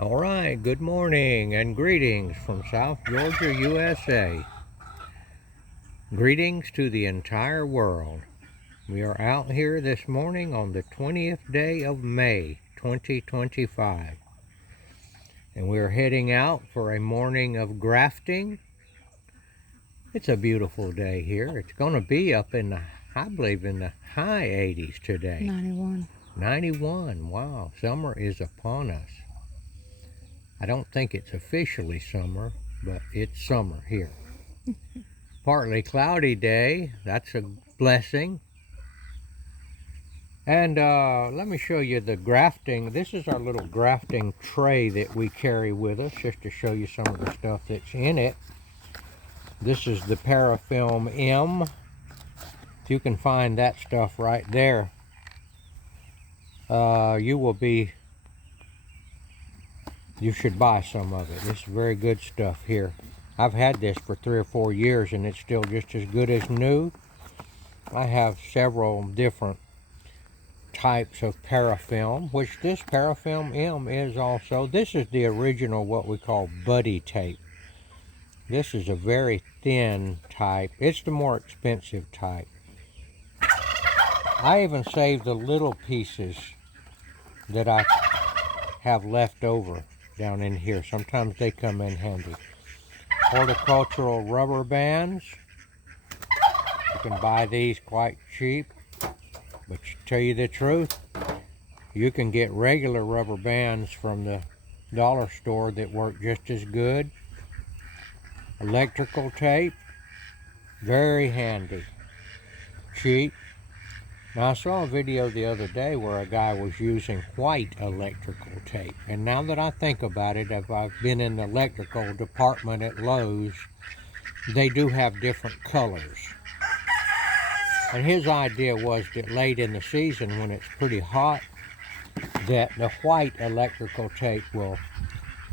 All right, good morning and greetings from South Georgia, USA. Greetings to the entire world. We are out here this morning on the 20th day of May, 2025. And we are heading out for a morning of grafting. It's a beautiful day here. It's going to be up in the, I believe, in the high 80s today. 91. 91, wow, summer is upon us. I don't think it's officially summer, but it's summer here. Partly cloudy day, that's a blessing. And let me show you the grafting. This is our little grafting tray that we carry with us, just to show you some of the stuff that's in it. This is the Parafilm M. If you can find that stuff right there, you should buy some of it. This is very good stuff here. I've had this for 3 or 4 years and it's still just as good as new. I have several different types of parafilm, which this Parafilm M is also. This is the original, what we call buddy tape. This is a very thin type. It's the more expensive type. I even saved the little pieces that I have left over down in here. Sometimes they come in handy. Horticultural rubber bands. You can buy these quite cheap. But to tell you the truth, you can get regular rubber bands from the dollar store that work just as good. Electrical tape, very handy, cheap. Now I saw a video the other day where a guy was using white electrical tape. And now that I think about it, if I've been in the electrical department at Lowe's, they do have different colors. And his idea was that late in the season, when it's pretty hot, that the white electrical tape will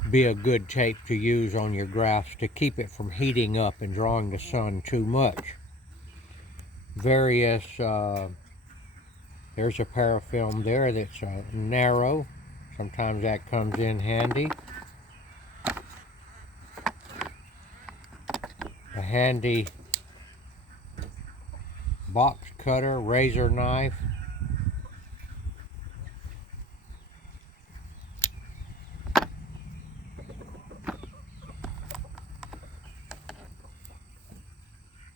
be a good tape to use on your grafts to keep it from heating up and drawing the sun too much. Various, there's a parafilm there that's narrow. Sometimes that comes in handy. A handy box cutter, razor knife.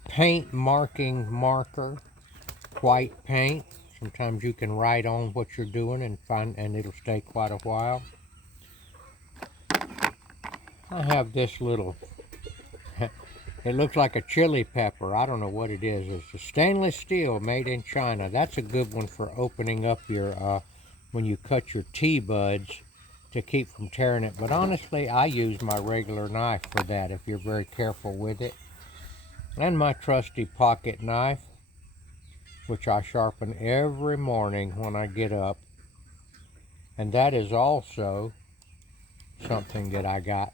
Paint marking marker, white paint. Sometimes you can write on what you're doing and it'll stay quite a while. I have this little, it looks like a chili pepper. I don't know what it is. It's a stainless steel made in China. That's a good one for opening up your, when you cut your tea buds to keep from tearing it. But honestly, I use my regular knife for that if you're very careful with it. And my trusty pocket knife, which I sharpen every morning when I get up. And that is also something that I got.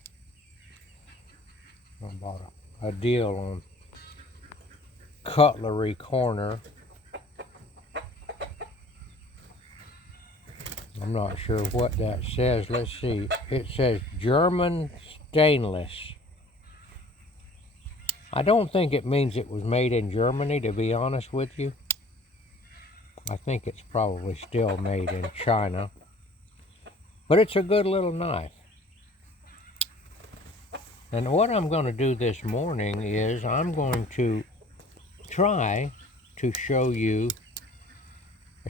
I bought a deal on Cutlery Corner. I'm not sure what that says. Let's see. It says German stainless. I don't think it means it was made in Germany, to be honest with you. I think it's probably still made in China. But it's a good little knife. And what I'm going to do this morning is I'm going to try to show you,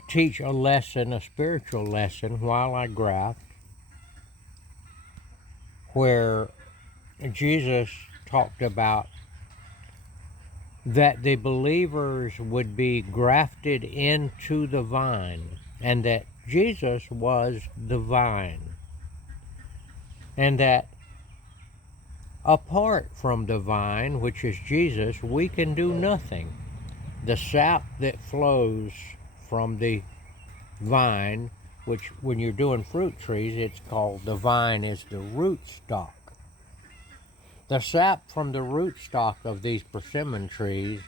teach a lesson, a spiritual lesson while I graft, where Jesus talked about that the believers would be grafted into the vine, and that Jesus was the vine, and that apart from the vine, which is Jesus, we can do nothing. The sap that flows from the vine, which when you're doing fruit trees, it's called, the vine is the root stock. The sap from the rootstock of these persimmon trees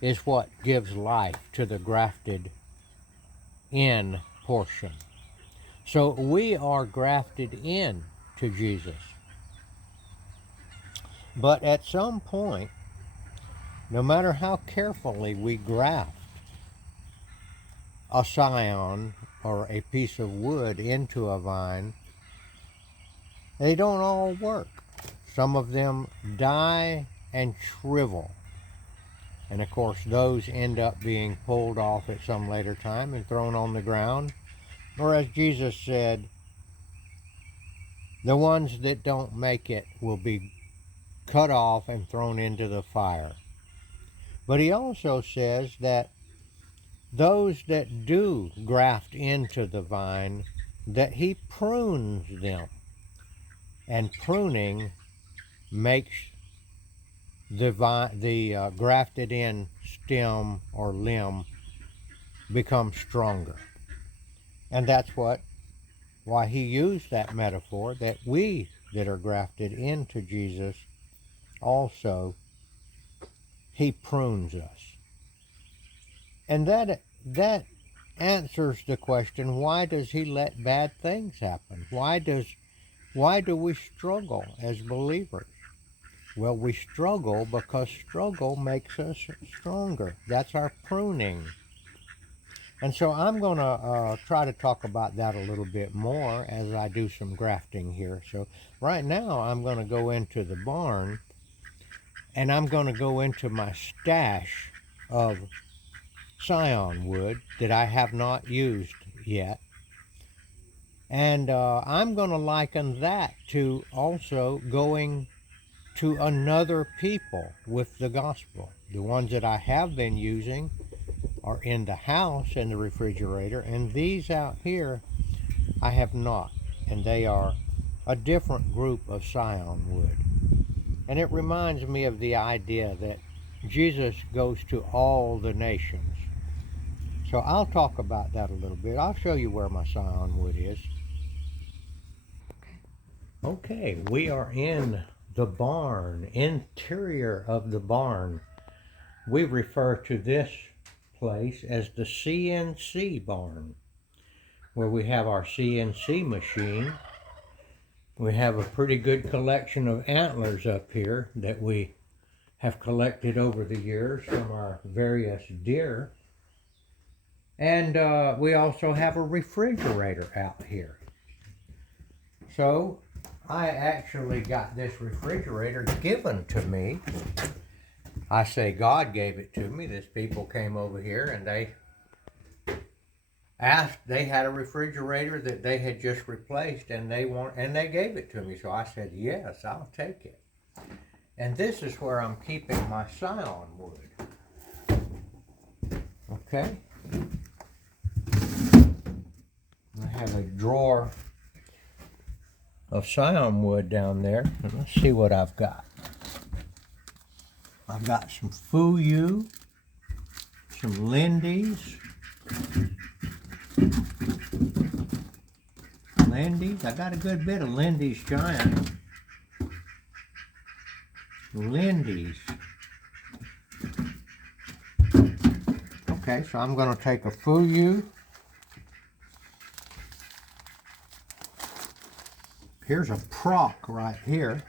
is what gives life to the grafted in portion. So we are grafted in to Jesus. But at some point, no matter how carefully we graft a scion or a piece of wood into a vine, they don't all work. Some of them die and shrivel. And of course, those end up being pulled off at some later time and thrown on the ground. Or as Jesus said, the ones that don't make it will be cut off and thrown into the fire. But he also says that those that do graft into the vine, that he prunes them. And pruning makes the grafted in stem or limb become stronger. And that's why he used that metaphor, that we that are grafted into Jesus also, he prunes us. And that answers the question, why does he let bad things happen? Why do we struggle as believers? Well, we struggle because struggle makes us stronger. That's our pruning. And so I'm going to try to talk about that a little bit more as I do some grafting here. So right now I'm going to go into the barn, and I'm going to go into my stash of scion wood that I have not used yet. And I'm going to liken that to also going to another people with the gospel. The ones that I have been using are in the house, in the refrigerator, and these out here I have not. And they are a different group of scion wood. And it reminds me of the idea that Jesus goes to all the nations. So I'll talk about that a little bit. I'll show you where my scion wood is. Okay, we are in the barn, interior of the barn. We refer to this place as the CNC barn, where we have our CNC machine. We have a pretty good collection of antlers up here that we have collected over the years from our various deer. And we also have a refrigerator out here. So I actually got this refrigerator given to me. I say God gave it to me. These people came over here and they asked, they had a refrigerator that they had just replaced, and they gave it to me. So I said, yes, I'll take it. And this is where I'm keeping my scion wood. Okay. I have a drawer of scion wood down there. Let's see what I've got. I've got some Fuyu, some Lindy's. I got a good bit of Lindy's giant. Lindy's. Okay, so I'm going to take a Fuyu. Here's a proc right here.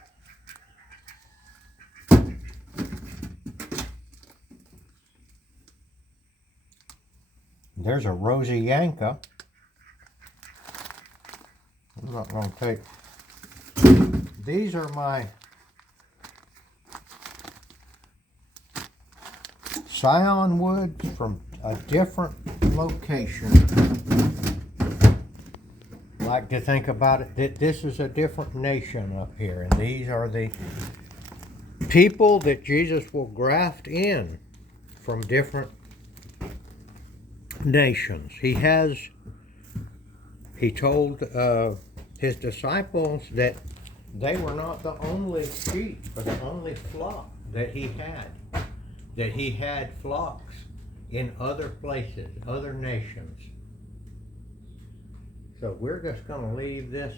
There's a Rosy Yanka. I'm not going to take. These are my scion wood from a different location. I like to think about it that this is a different nation up here, and these are the people that Jesus will graft in from different nations. He told his disciples that they were not the only sheep or the only flock that he had flocks in other places, other nations. So we're just going to leave this,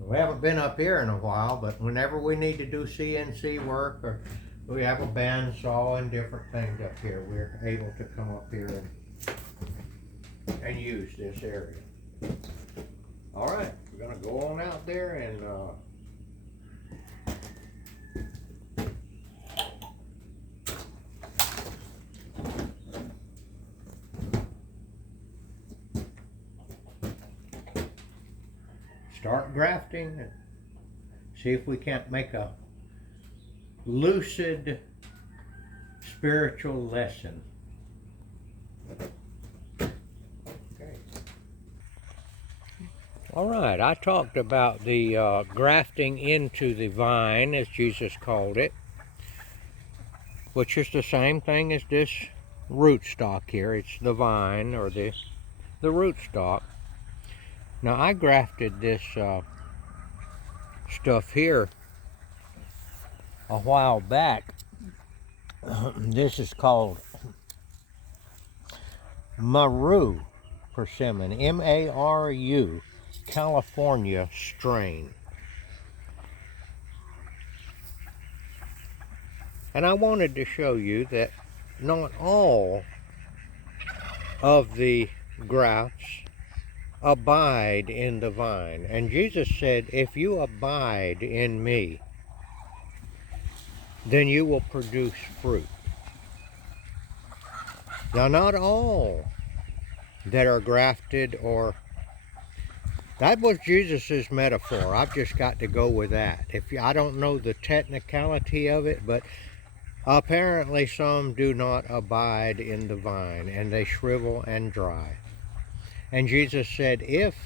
we haven't been up here in a while, but whenever we need to do CNC work, or we have a bandsaw and different things up here, we're able to come up here and use this area. All right. go on out there and start grafting and see if we can't make a lucid spiritual lesson. Okay. All right, I talked about the grafting into the vine, as Jesus called it, which is the same thing as this rootstock here. It's the vine, or the rootstock. Now, I grafted this stuff here a while back. This is called Maru persimmon, M-A-R-U, California strain. And I wanted to show you that not all of the grafts abide in the vine. And Jesus said, if you abide in me, then you will produce fruit. Now, not all that are grafted, or that was Jesus's metaphor. I've just got to go with that. I don't know the technicality of it, but apparently some do not abide in the vine, and they shrivel and dry. And Jesus said, if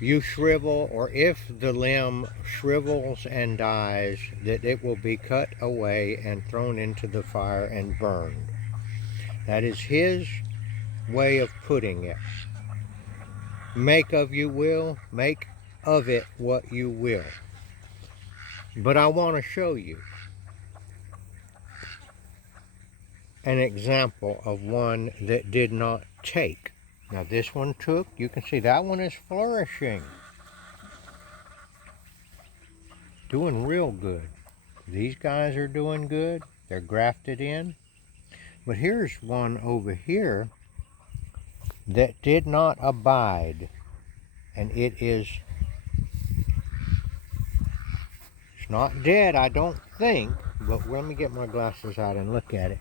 you shrivel, or if the limb shrivels and dies, that it will be cut away and thrown into the fire and burned. That is his way of putting it. Make of it what you will. But I want to show you an example of one that did not take. Now this one took. You can see that one is flourishing. Doing real good. These guys are doing good. They're grafted in. But here's one over here that did not abide. And it's not dead, I don't think. But let me get my glasses out and look at it.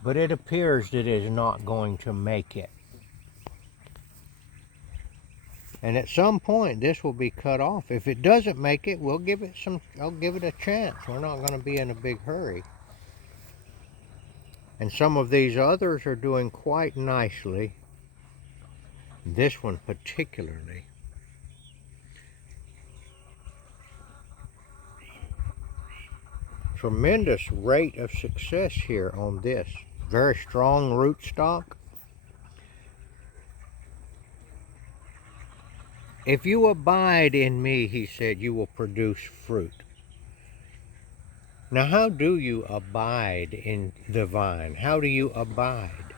But it appears that it is not going to make it. And at some point, this will be cut off. If it doesn't make it, I'll give it a chance. We're not going to be in a big hurry. And some of these others are doing quite nicely. This one particularly. Tremendous rate of success here on this. Very strong rootstock. If you abide in me, he said, you will produce fruit. Now, how do you abide in the vine? How do you abide?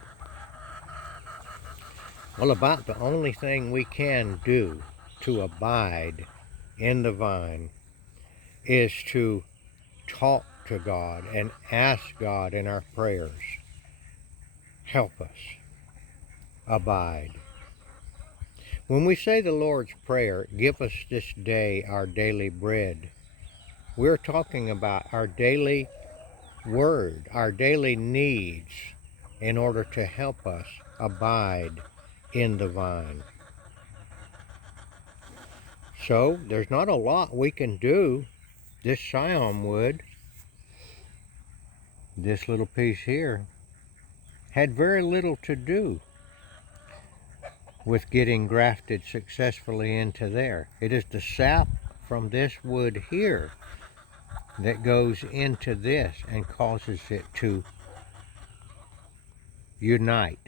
Well, about the only thing we can do to abide in the vine is to talk to God and ask God in our prayers, help us abide. When we say the Lord's Prayer, give us this day our daily bread, we're talking about our daily word, our daily needs in order to help us abide in the vine. So there's not a lot we can do. This scion wood, this little piece here, had very little to do with getting grafted successfully into there. It is the sap from this wood here that goes into this and causes it to unite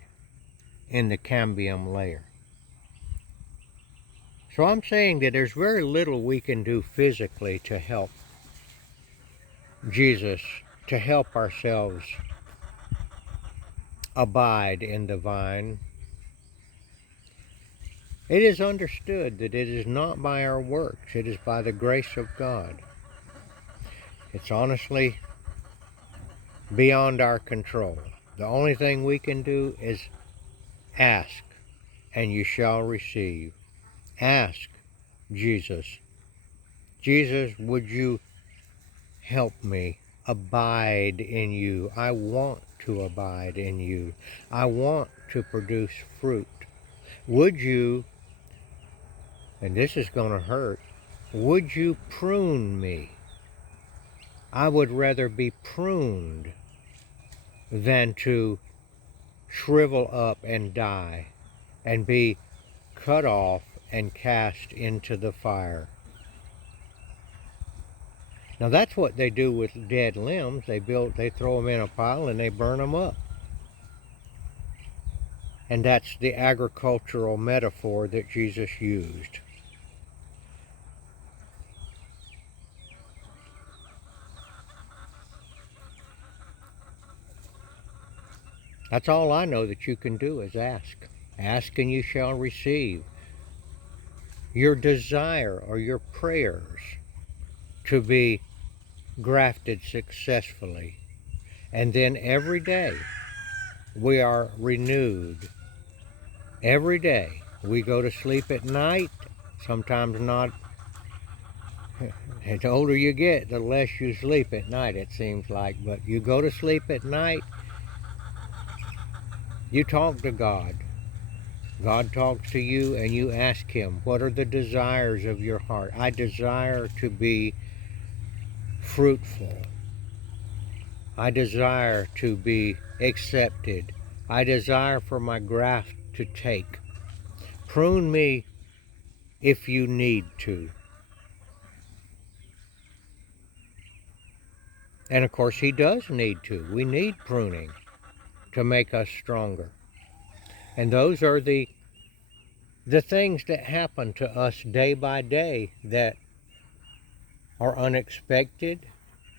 in the cambium layer. So I'm saying that there's very little we can do physically to help Jesus, to help ourselves abide in the vine. It is understood that it is not by our works, it is by the grace of God. It's honestly beyond our control. The only thing we can do is ask and you shall receive. Ask Jesus. Jesus, would you help me abide in you? I want to abide in you. I want to produce fruit. Would you, and this is going to hurt, would you prune me? I would rather be pruned than to shrivel up and die and be cut off and cast into the fire. Now that's what they do with dead limbs. They throw them in a pile and they burn them up. And that's the agricultural metaphor that Jesus used. That's all I know that you can do is ask. Ask and you shall receive. Your desire or your prayers to be grafted successfully. And then every day we are renewed. Every day we go to sleep at night, sometimes not. The older you get, the less you sleep at night, it seems like. But you go to sleep at night, you talk to God. God talks to you and you ask him, what are the desires of your heart? I desire to be fruitful. I desire to be accepted. I desire for my graft to take. Prune me if you need to. And of course he does need to. We need pruning to make us stronger. And those are the things that happen to us day by day that are unexpected,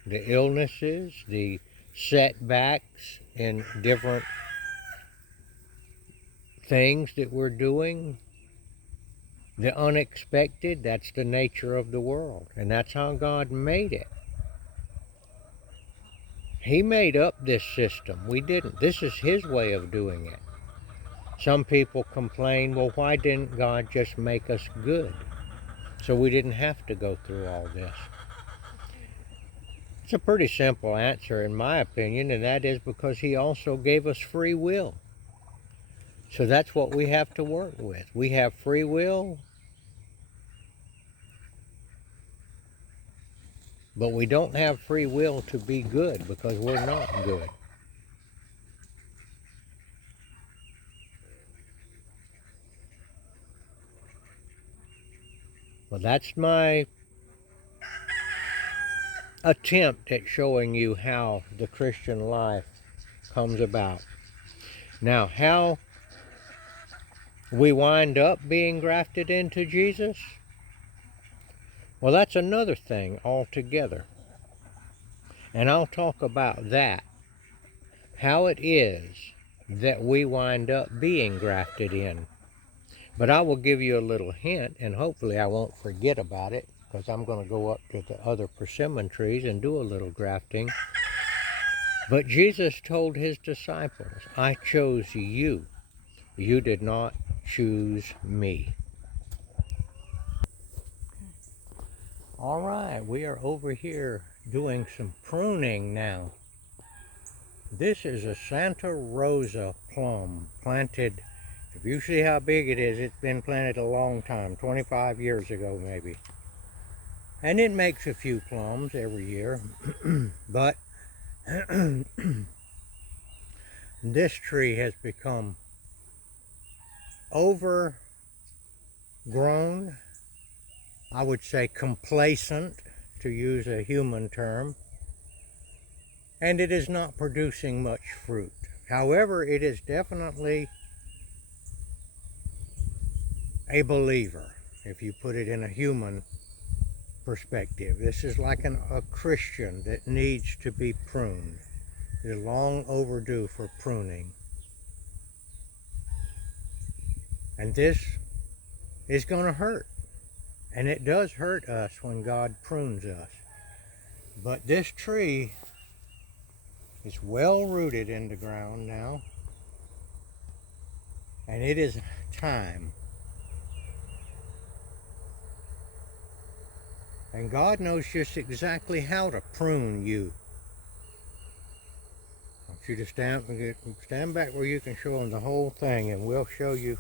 the illnesses, the setbacks in different things that we're doing, the unexpected. That's the nature of the world, and that's how God made it. He made up this system. We didn't. This is his way of doing it. Some people complain, well, why didn't God just make us good so we didn't have to go through all this? It's a pretty simple answer in my opinion, and that is because he also gave us free will. So that's what we have to work with. We have free will, but we don't have free will to be good because we're not good. Well, that's my attempt at showing you how the Christian life comes about. Now, how we wind up being grafted into Jesus, well, that's another thing altogether. And I'll talk about that, how it is that we wind up being grafted in. But I will give you a little hint, and hopefully I won't forget about it, because I'm going to go up to the other persimmon trees and do a little grafting. But Jesus told his disciples, I chose you. You did not choose me. All right, we are over here doing some pruning now. This is a Santa Rosa plum planted. If you see how big it is, it's been planted a long time, 25 years ago maybe. And it makes a few plums every year, but this tree has become overgrown, I would say complacent, to use a human term, and it is not producing much fruit. However, it is definitely a believer, if you put it in a human perspective. This is like a Christian that needs to be pruned. They're long overdue for pruning. And this is going to hurt. And it does hurt us when God prunes us. But this tree is well rooted in the ground now. And it is time. And God knows just exactly how to prune you. I want you to stand back where you can show them the whole thing, and we'll show you.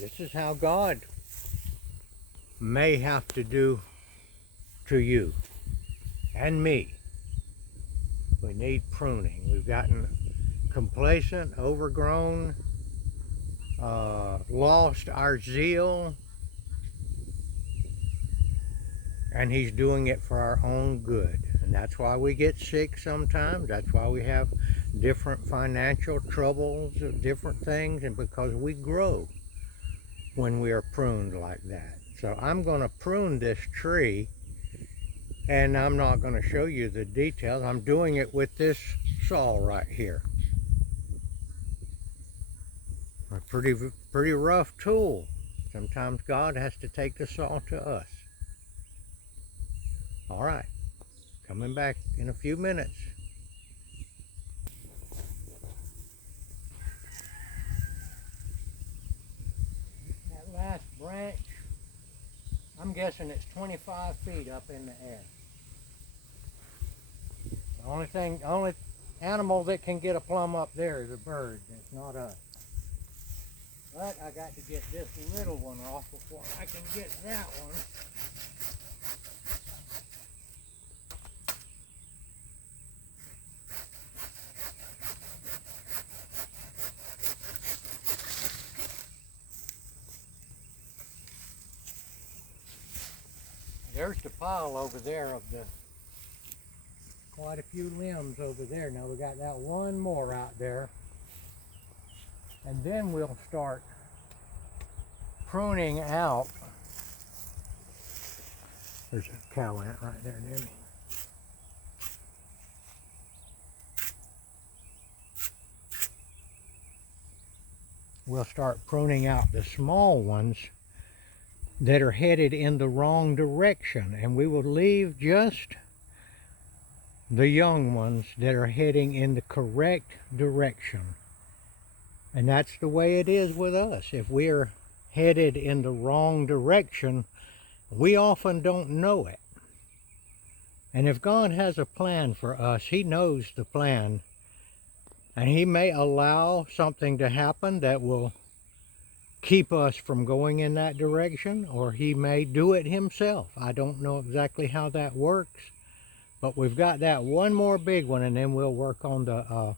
This is how God may have to do to you and me. We need pruning. We've gotten complacent, overgrown, lost our zeal, and He's doing it for our own good. And that's why we get sick sometimes. That's why we have different financial troubles, different things, and because we grow when we are pruned like that. So I'm going to prune this tree, and I'm not going to show you the details. I'm doing it with this saw right here. A pretty rough tool. Sometimes God has to take the saw to us. All right, coming back in a few minutes. That last branch, I'm guessing it's 25 feet up in the air. The only animal that can get a plumb up there is a bird. It's not us. But I got to get this little one off before I can get that one. There's the pile over there of quite a few limbs over there. Now we got that one more out there. And then we'll start pruning out. There's a cow ant right there near me. We'll start pruning out the small ones that are headed in the wrong direction, and we will leave just the young ones that are heading in the correct direction. And that's the way it is with us. If we're headed in the wrong direction, we often don't know it. And if God has a plan for us, He knows the plan, and He may allow something to happen that will keep us from going in that direction, or He may do it Himself. I don't know exactly how that works, but we've got that one more big one, and then we'll work on the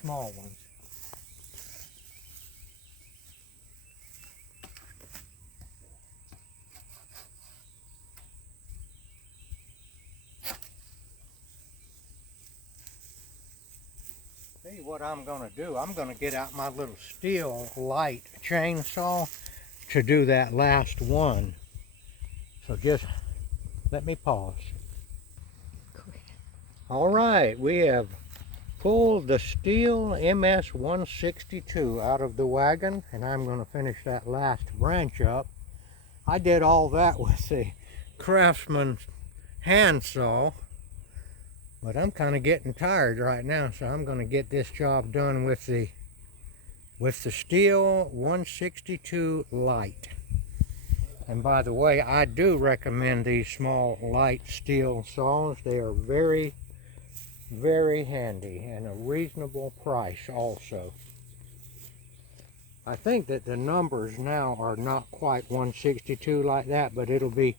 small ones. See what I'm going to do. I'm going to get out my little steel light chainsaw to do that last one. So just let me pause. All right, we have pulled the Stihl MS-162 out of the wagon, and I'm going to finish that last branch up. I did all that with the Craftsman handsaw, but I'm kind of getting tired right now, so I'm going to get this job done with the Stihl 162 Light. And by the way, I do recommend these small light steel saws. They are very, very handy and a reasonable price also. I think that the numbers now are not quite 162 like that, but it'll be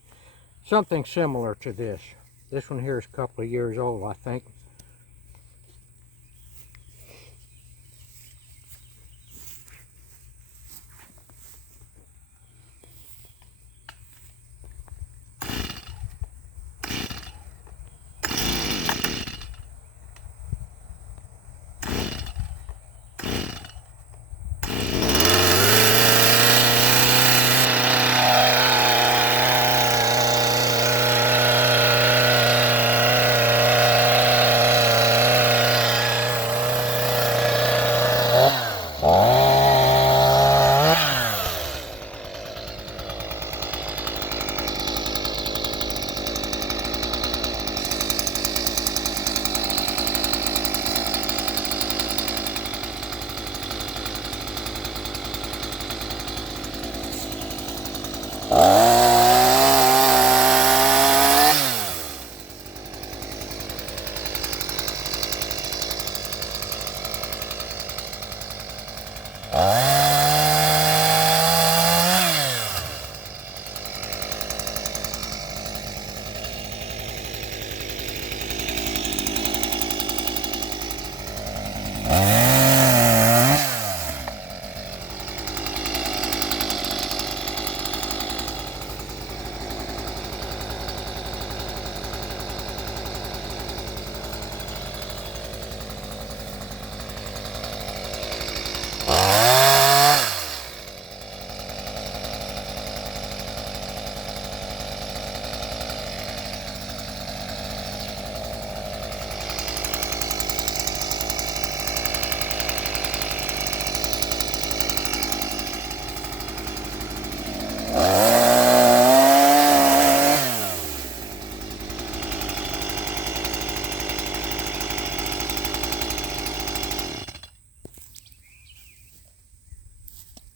something similar to this. This one here is a couple of years old, I think.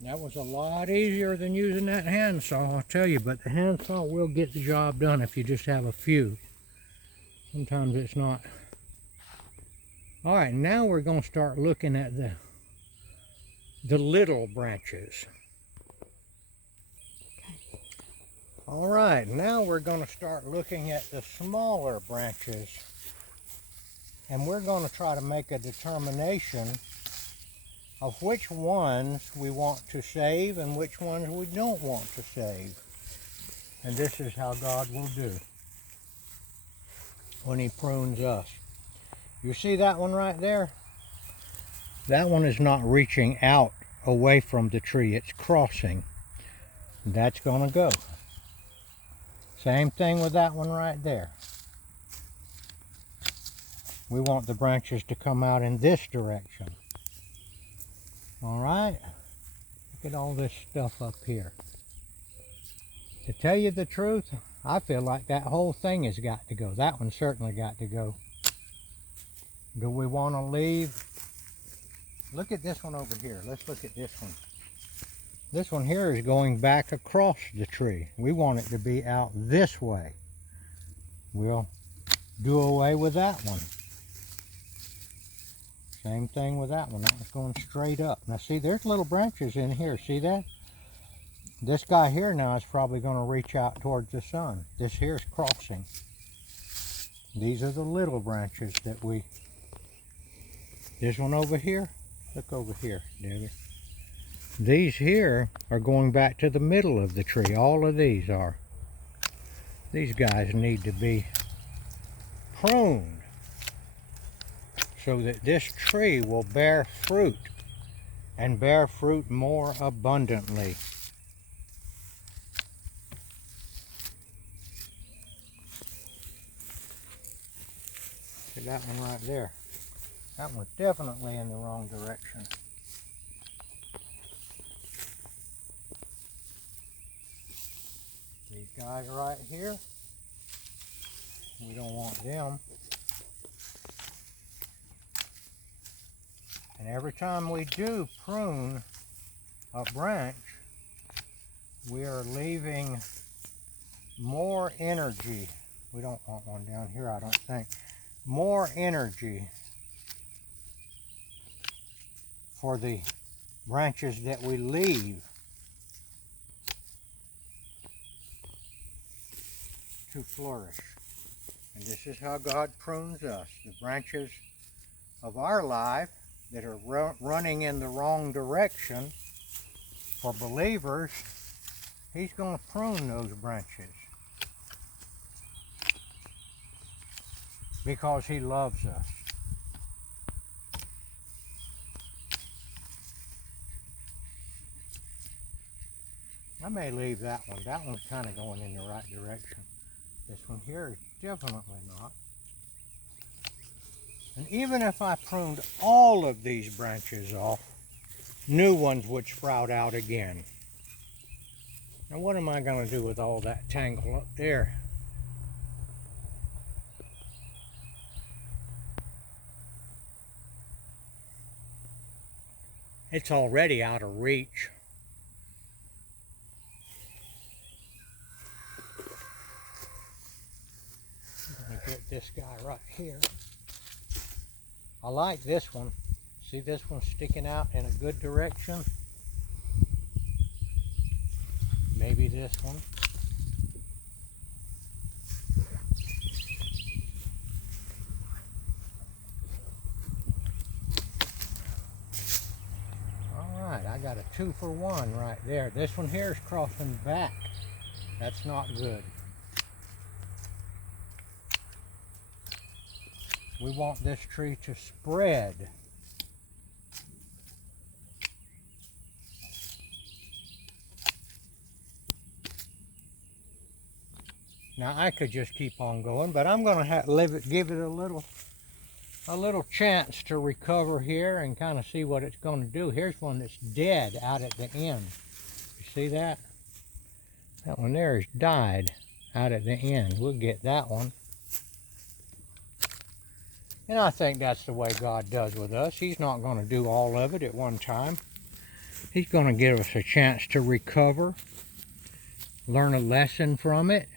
That was a lot easier than using that handsaw, I'll tell you, but the handsaw will get the job done if you just have a few. Sometimes it's not. All right, now we're going to start looking at the little branches. All right, now we're going to start looking at the smaller branches, and we're going to try to make a determination of which ones we want to save and which ones we don't want to save. And this is how God will do when He prunes us. You see that one right there? That one is not reaching out away from the tree, it's crossing. That's going to go. Same thing with that one right there. We want the branches to come out in this direction. All right, look at all this stuff up here. To tell you the truth, I feel like that whole thing has got to go. That one certainly got to go. Do we want to leave? Look at this one over here. Let's look at this one. This one here is going back across the tree. We want it to be out this way. We'll do away with that one. Same thing with that one. That one's going straight up. Now see, there's little branches in here. See that? This guy here now is probably going to reach out towards the sun. This here is crossing. These are the little branches that we... This one over here. Look over here, Debbie. These here are going back to the middle of the tree. All of these are. These guys need to be pruned so that this tree will bear fruit and bear fruit more abundantly. See that one right there? That one's definitely in the wrong direction. These guys right here, we don't want them. And every time we do prune a branch, we are leaving more energy. We don't want one down here, I don't think. More energy for the branches that we leave to flourish. And this is how God prunes us. The branches of our life that are running in the wrong direction, for believers, He's going to prune those branches because He loves us. I may leave that one. That one's kind of going in the right direction. This one here is definitely not. And even if I pruned all of these branches off, new ones would sprout out again. Now what am I going to do with all that tangle up there? It's already out of reach. I'm going to get this guy right here. I like this one. See this one sticking out in a good direction? Maybe this one. Alright, I got a 2-for-1 right there. This one here is crossing back. That's not good. We want this tree to spread. Now I could just keep on going, but I'm going to give it a little chance to recover here and kind of see what it's going to do. Here's one that's dead out at the end. You see that? That one there is died out at the end. We'll get that one. And I think that's the way God does with us. He's not going to do all of it at one time. He's going to give us a chance to recover, learn a lesson from it.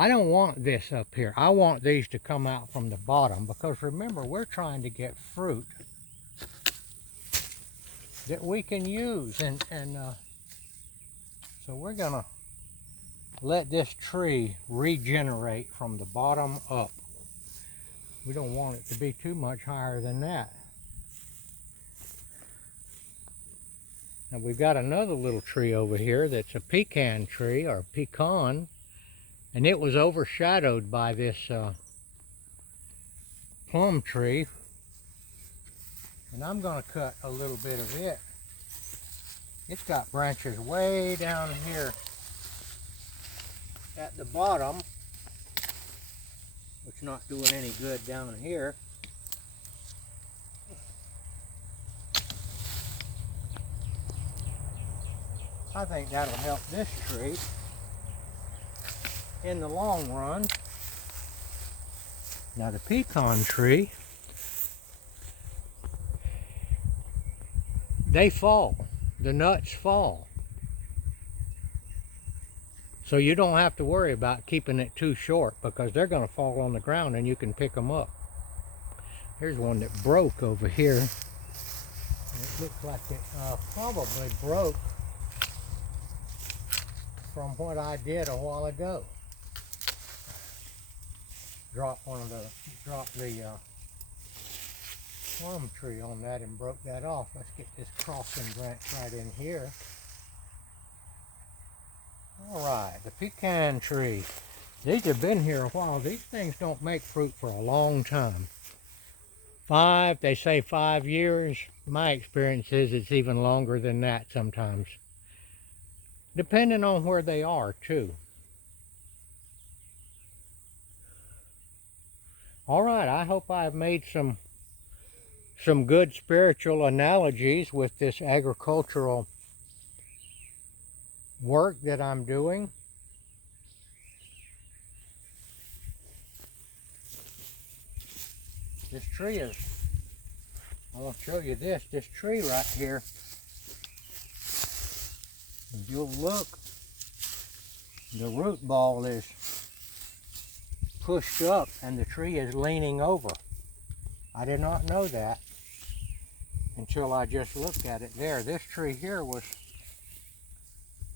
I don't want this up here. I want these to come out from the bottom, because remember, we're trying to get fruit that we can use. And so we're going to let this tree regenerate from the bottom up. We don't want it to be too much higher than that. Now we've got another little tree over here that's a pecan tree, or pecan. And it was overshadowed by this plum tree. And I'm going to cut a little bit of it. It's got branches way down here at the bottom, which is not doing any good down here. I think that'll help this tree in the long run. Now the pecan tree, they fall. The nuts fall. So you don't have to worry about keeping it too short, because they're going to fall on the ground and you can pick them up. Here's one that broke over here. It looks like it probably broke from what I did a while ago. Dropped the plum tree on that and broke that off. Let's get this crossing branch right in here. All right, the pecan tree. These have been here a while. These things don't make fruit for a long time. They say 5 years. My experience is it's even longer than that sometimes, depending on where they are too. All right, I hope I've made some good spiritual analogies with this agricultural work that I'm doing. This tree is, I want to show you this tree right here. If you'll look, the root ball is pushed up and the tree is leaning over. I did not know that until I just looked at it there. This tree here was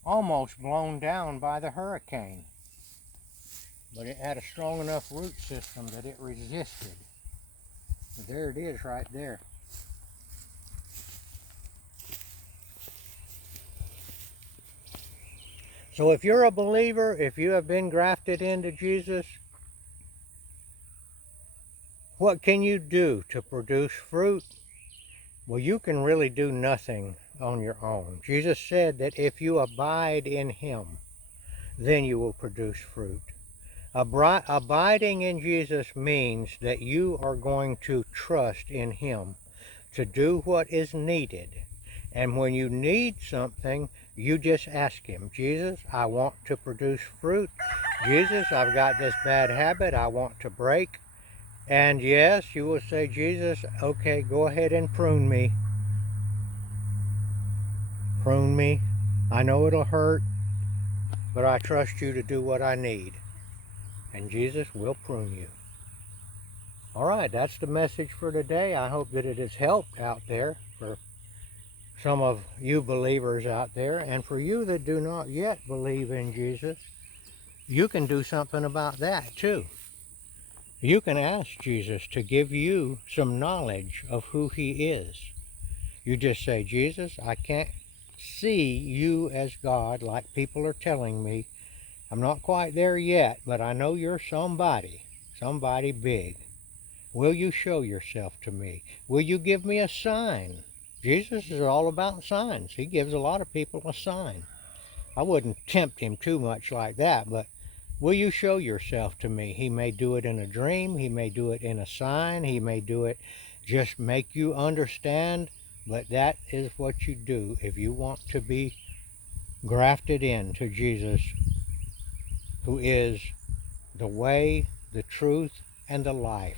almost blown down by the hurricane, but it had a strong enough root system that it resisted. But there it is right there. So if you're a believer, if you have been grafted into Jesus, what can you do to produce fruit? Well, you can really do nothing on your own. Jesus said that if you abide in him, then you will produce fruit. Abiding in Jesus means that you are going to trust in him to do what is needed. And when you need something, you just ask him, Jesus, I want to produce fruit. Jesus, I've got this bad habit I want to break. And yes, you will say, Jesus, okay, go ahead and prune me. Prune me. I know it'll hurt, but I trust you to do what I need. And Jesus will prune you. All right, that's the message for today. I hope that it has helped out there for some of you believers out there. And for you that do not yet believe in Jesus, you can do something about that too. You can ask Jesus to give you some knowledge of who he is. You just say, Jesus, I can't see you as God like people are telling me. I'm not quite there yet, but I know you're somebody big. Will you show yourself to me? Will you give me a sign? Jesus is all about signs. He gives a lot of people a sign. I wouldn't tempt him too much like that, but will you show yourself to me? He may do it in a dream. He may do it in a sign. He may do it just make you understand, but that is what you do if you want to be grafted into Jesus, who is the way, the truth, and the life.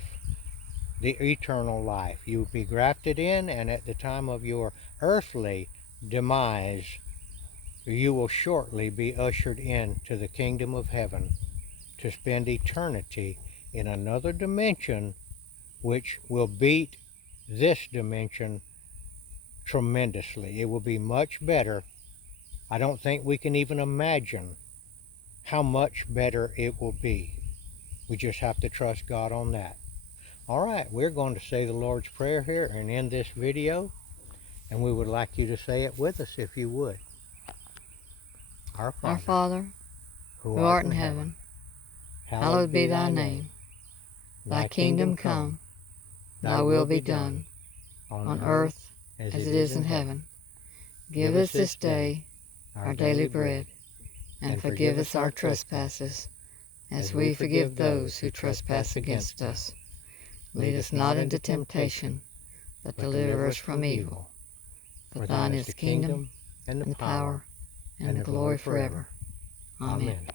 The eternal life. You will be grafted in, and at the time of your earthly demise, you will shortly be ushered into the kingdom of heaven to spend eternity in another dimension which will beat this dimension tremendously. It will be much better. I don't think we can even imagine how much better it will be. We just have to trust God on that. All right, we're going to say the Lord's Prayer here and end this video, and we would like you to say it with us if you would. Our Father, who art in heaven, hallowed be thy name. Thy kingdom come, thy will be done, on earth as it is in heaven. Give us this day our daily bread, and forgive us our trespasses, as we forgive those who trespass against us. Lead us not into temptation, but deliver us from evil. For thine is the kingdom, and the power, and the glory forever. Amen.